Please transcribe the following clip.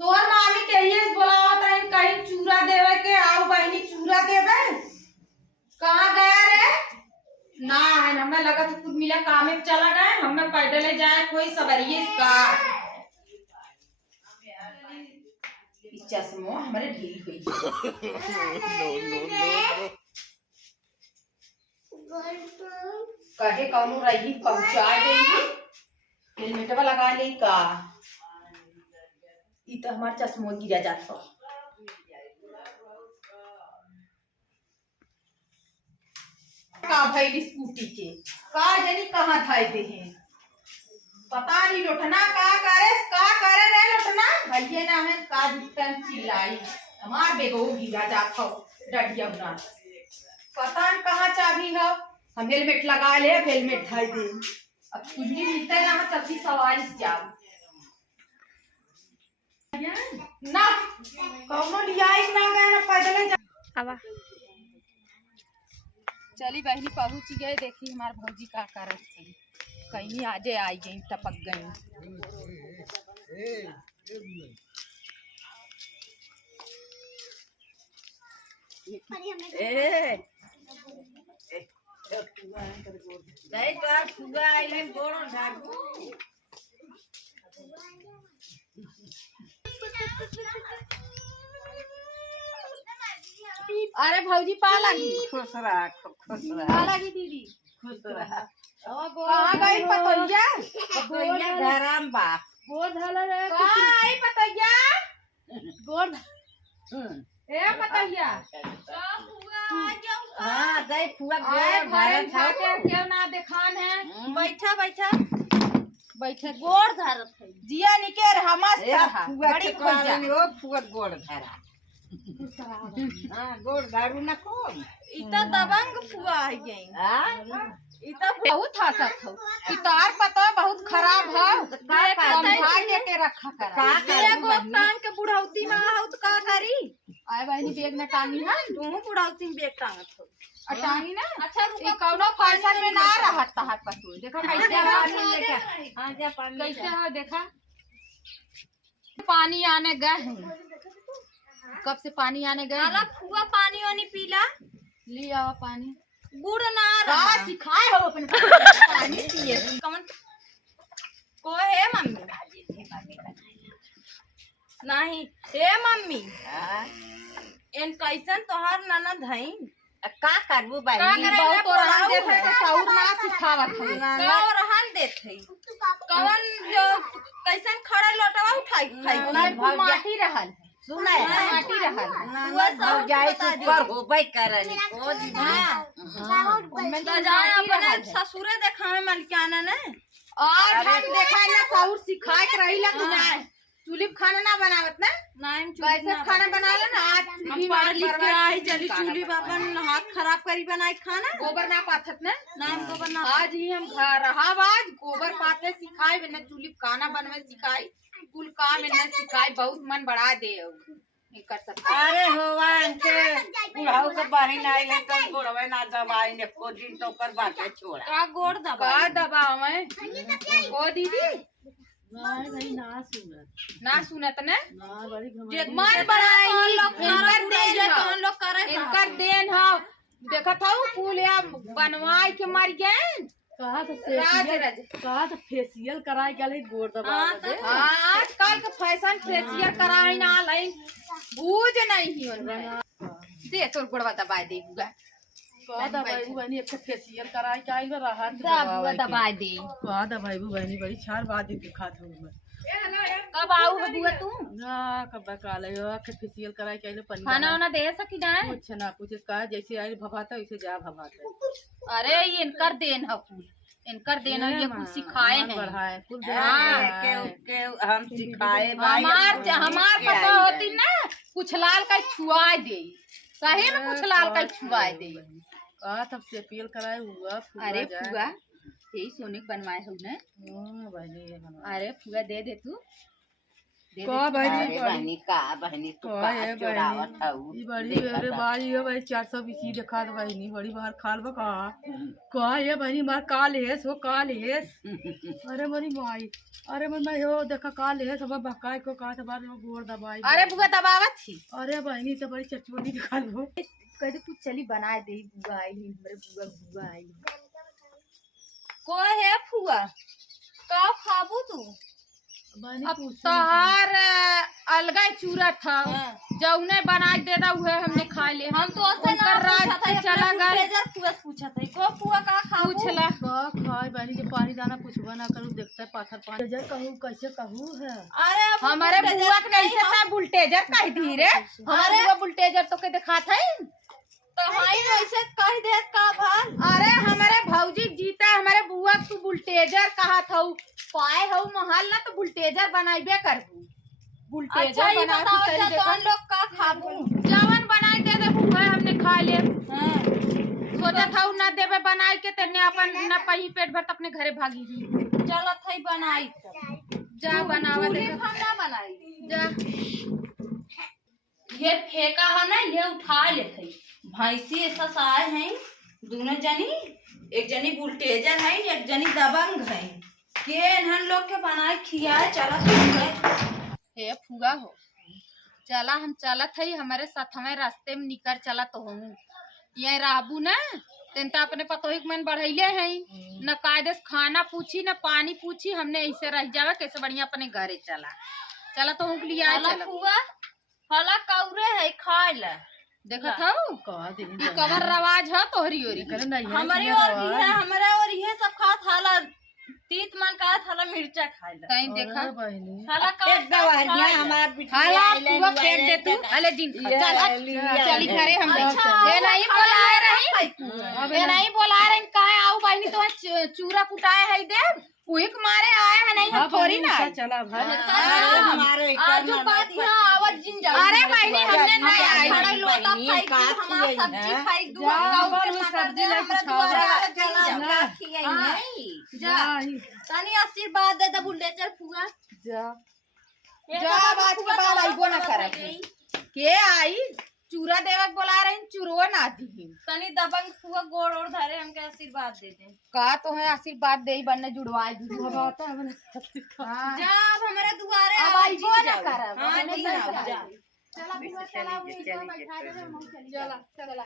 तोहर मामी कहिए बोलावत रही कहीं चूरा देवे के आओ बहनी चूरा देवे। कहाँ गया रे? ना है हमें लगा तो खुद मिला काम में चला गए हमें पैदल जाए कोई सवरिये का चश्मो हमारे ढील हुई। कहे कौन रही पहुंचा देंगी हेलमेटवा लगा ले का ई तो हमार चश्मो गिरा जाता। का भैली स्कूटी के का जानी कहाँ धाय दे हैं पता नहीं। लोटना का करे रे लोटना भैया ना है का दिक्कत चिल्लाई हमार बेगो गिरा जाता डडिया बना पता नहीं कहाँ चाबी है। हम हेलमेट लगा ले हेलमेट धाय दे अब कुछ नहीं मिलता है ना चलती सवारी जाओ ना कौनो लिया ना गया ना पैदल जा। चली बहनी पहुंच गए देखी हमारे भौजी का कर कहीं आजे आई गई टपक गई। अरे भौजी पा लगी खुश रहा पा लगी दीदी खुश रहा। कहाँ गई पतैया? पतैया घराम बा गोड़ धला रे कहाँ आई पतैया? गोड़ ए पतैया हाँ दई फुआ आए गोड़ घरे धरत है। खाके क्यों ना दिखान है बैठा बैठा बैठे गोड़ धरत है जिया निकेर हमस रहा फुआ बड़ी के खोजा कारण वो फुआ गोड़ धरा। हाँ गोड़ धारू ना कौन इतना दबंग फुआ है गई हाँ इतना बहुत हंसत हो इतार पता बहुत खराब है समझा के रखा करा एगो टांग के बुढ़ौती में हो तो का करी आए बहनी बेग में टांगी ना तू बुढ़ौती में बेग टांगत हो टांगी ना अच्छा रुको कौनो फैशन में ना रहत तहार पसू देखो कैसे पानी लेके हाँ जा पानी कैसे है देखा पानी आने गए हैं कब से पानी आने गए अला फुआ पानी वानी पीला लिया पानी गुड़ ना रहा सिखाए हो अपने पानी पिए कौन को है मम्मी नहीं हे मम्मी इन कैसन तोहार ननद हई का करबू का भाई करे बहुत तो रहन बोलाऊ देखे तो सौर ना सिखावत है का रहन देत हई कौन जो कैसन खड़ा लोटवा उठाई खाई ना माटी रहल सुना है माटी रहल फुआ सब जाए बता दी पर होबे करनी को उनमें तो जाए अपने ससुरे देखावे मलकियाना ने आज हम देखा ना सौर सिखाए के रही ला ना चूल्ही खाना ना बनावत ना नाम कैसे खाना बना ले ना आज हम चूल्ही पढ़ में लिख के बर्बाद आई चली चूल्ही बाबन हाथ खराब करी बनाई खाना गोबर ना पाथत ना नाम गोबर ना आज ही हम घर रहा आज गोबर पाथे सिखाए बिना चूल्ही खाना बनवे सिखाई कुल काम इन्हें सिखाई बहुत मन बढ़ा दे नहीं कर सकता अरे होवा इनके बुढ़ाऊ के बहिन आई है तो गोड़वे ना दबाई ने को दिन तो कर बातें छोड़ा का गोड़ दबा का दबाव में ओ दीदी भाई ना ना सुनत ने जे मन बढ़ाई कौन लोग इनकर करे देन जे ह कौन लोग करे इनकर देन ह देखत हूँ फूल या बनवाई के मर गए कहा तो राज राज कहा तो फेशियल कराए गए गोड़ दबा दे आजकल के फैशन फेशियल कराई ना लाइन बूझ नहीं ही उनका दे तोर गोड़वा दबा दे हुआ कहा दबाई बहनी एक फेशियल कराए के आइल रहा दबा दे कहा दबाई बहनी बड़ी चार बात दिखा था मैं कब आऊ हो बुआ तू ना कब काले हो के फेशियल कराए के आइल पन्नी खाना वाना दे सकी जाए कुछ ना कुछ कहा जैसे आई भभाता वैसे जा भभाता अरे ये इनकर देन है कुल इनकर देन है ये कुछ सिखाए हैं बढ़ाए कुल के हम सिखाए हमार पता होती ना कुछ लाल का छुआ दे सही में कुछ लाल का छुआ दे कहा तब फेशियल कराए हुआ अरे फुआ यही सोने के बनवाए हो ने बहनी अरे फुआ दे दे तू का बहनी अरे बहनी का बहनी तू का का है चोरावत बहनी हऊ ई बड़ी अरे बाजी है भाई 420 दिखा दे बहनी बड़ी बाहर खाल बका का है बहनी मार काल है सो काल है अरे मेरी माई अरे मैं हो देखा काल है सब बकाई को का तो बार में गोड़ दबाई अरे बुआ दबावत थी। अरे बहनी तो बड़ी चचोटी दिखा लो कहते तू चली बना दे, बुआ आई हमरे बुआ आई। को है फुआ का खाबू तू बहनी अब पूछ तोहार अलगा चूरा था हाँ। जौने बना दे दा हुए हमने खा ले। हम तो ऐसे ना उनकर राज पूछा था पे चला गए। प्लेजर फुआ पूछा था को फुआ का खाबू पूछला का खाए बहनी के पानी दाना पूछबा ना करूँ देखते पाथर पानी जय कहूँ कैसे कहूँ है अरे अब हमारे बुल्टेजर बुआ नहीं कैसे हम- था बुल्टेजर कह धीरे हमारे बुआ बुल्टेजर तो के दिखा था। तो हाई ऐसे कह दे का भान अरे हमारे भौजी जीता हमारे बुआ तू बुल्टेजर कहा था पाए हो महल ना तो बुल्टेजर बनाइबे करबू। अच्छा बुल्टेजर ये बना बताओ के तो चल देखो हम लोग का खाबू जवन बनाई दे दे बुआ हमने खा ले। हां सोचा था ना देवे बनाई के तेने अपन न पही पेट भर अपने घरे भागी ही। चलो थई बनाई तब जा बनावा चूल्हे दे पर ना बनाई जा। ये फेंका है ना ये उठा लेते भैंसी ऐसा साए हैं दोनों जनी एक जनी बुल्टेजर है एक जनी दबंग है के इन्हन लोग के बनाए खियाए चला हे फुआ हो चला हम चलत हई हमारे साथ हमें रास्ते में निकर चलत हूँ ये राबू ना तेनता अपने पतोहिक मन बढ़ैले हैं न कायदे से खाना पूछी न पानी पूछी हमने ऐसे रह जावे कैसे बढ़िया अपने घरे चला चला तो हम लिया चला चला फुआ हला कौरे है खाए ला देखत हूँ का दे ई कवर रवाज है तोहरी ओरी कर नहीं है हमारे और भी है हमारा और ये सब खात हाला तीत मन का थाला मिर्चा खाए ला कहीं देखा बहनी हाला का हाला फुआ फेंक दे तू अले दिन खा चल चली घरे हम अच्छा, ये नहीं बोला रही ये नहीं बोला रही काहे आऊ बहनी तो चूरा कुटाए है दे उहिक मारे आए है नहीं हम थोड़ी ना चला भाई हमारे आज बात यहाँ आवत जिन जाओ अरे बहनी हमने नहीं आई खड़ा लोटा खाई का हमारा खियाई सब्जी है? खाई दू जा, गाँव के बाबू, मटर सब्जी दे लेके हमरा खाओ, दुआरा जा। चली जा खियाई हाँ। नहीं जा तनी आशीर्वाद दे दे बुल्टेजर फुआ जा जा बात के बाद आइबो ना करब के आई चूरा देवक बोला रही चूरो ना दी तनी दबंग फुआ गोड़ और धरे हमके आशीर्वाद दे दे का तो है आशीर्वाद दे बनने जुड़वाए दी होता है बने जा अब हमारे दुआरे अब आइबो ना करब हाँ, हमने जी, नहीं जा। कराई। चला बुआ चला बैठा दे हम चली चला चला